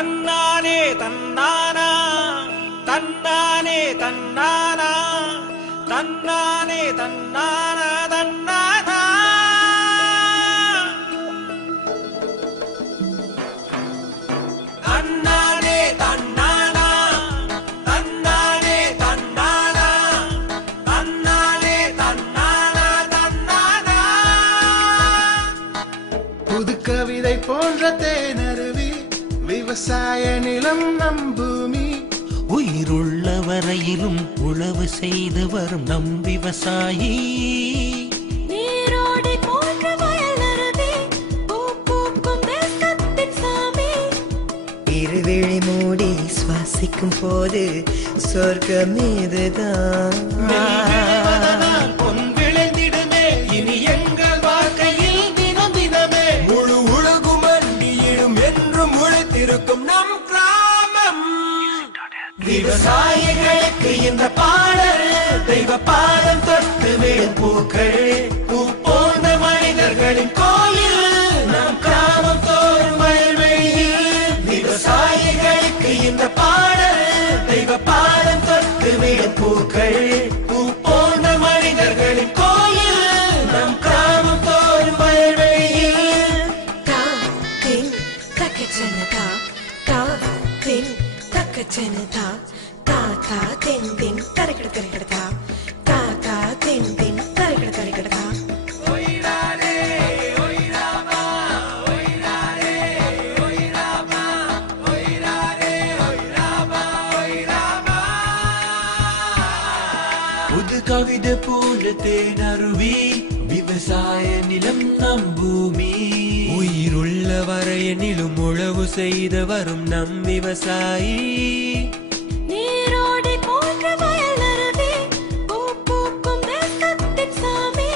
தன்னானே தன்னானா தன்னானே தன்னானா தன்னானே தன்னானா தன்னானா தன்னானே தன்னானா தன்னானே தன்னானா தன்னானே தன்னானா தன்னானா புது கவிதை போன்ற தேனருவி விவசாய நிலம் நம் பூமி உயிருள்ள வரையிலும் உழவு செய்து வரும் நம் விவசாயி நீரோடை போன்ற வயலருவி பூ பூக்கும் தேசத்தின் சாமி இருவிழி மூடி சுவாசிக்கும் போது சொர்க்கம் இதுதான் பொன் விளைந்திடுமே இனி எங்கள் வாழ்க்கையில் தினம் தினமே முழு உலகும் அண்டியிடும் என்றும் உழைத்திருக்கும் நம் கிராமம் விவசாயிகளுக்கு இந்த பாடல் தெய்வ பாதம் தொட்டு விடும் பூக்கள் பூ போன்ற மனிதர்களின் கோயில் நம் கிராமம் தோறும் வயல்வெளியில் விவசாயிகளுக்கு இந்த பாடல் தெய்வ பாதம் தொட்டு விடும் பூக்கள் பூ போன்ற மனிதர்களின் கோயில் நம் கிராமம் தோறும் வயல்வெளியில் தா தின் தக்கச்சனதா தா தின் தக்கச்சனதா தா தா தின் தின் தரகட தரகடதா தா தா தின் தின் தரகட தரகடதா ஒய்ராரே ஒய்ராமா ஒய்ராரே ஒய்ராமா ஒய்ராரே ஒய்ராமா ஒய்ராமா புது கவிதை போன்ற தேனருவி விவசாய நிலம் நம் பூமி உயிருள்ள வரையனிலும் உழவு செய்து வரும் நம் விவசாயி நீரோடை போன்ற வயலருவி பூ பூக்கும் தேசத்தின் சாமி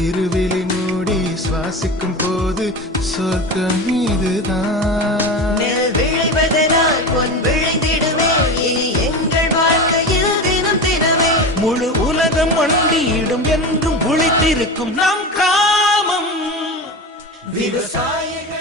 இருவிழி மூடி சுவாசிக்கும் போது சொர்க்கம் இதுதான் நெல் விளைவதனால் பொன் விளைந்திடுமே இனி எங்கள் வாழ்க்கையில் தினம் தினமே முழு உலகம் மண்டியிடும் என்றும் உழைத்திருக்கும் நம் கிராமம் விவசாயிகள்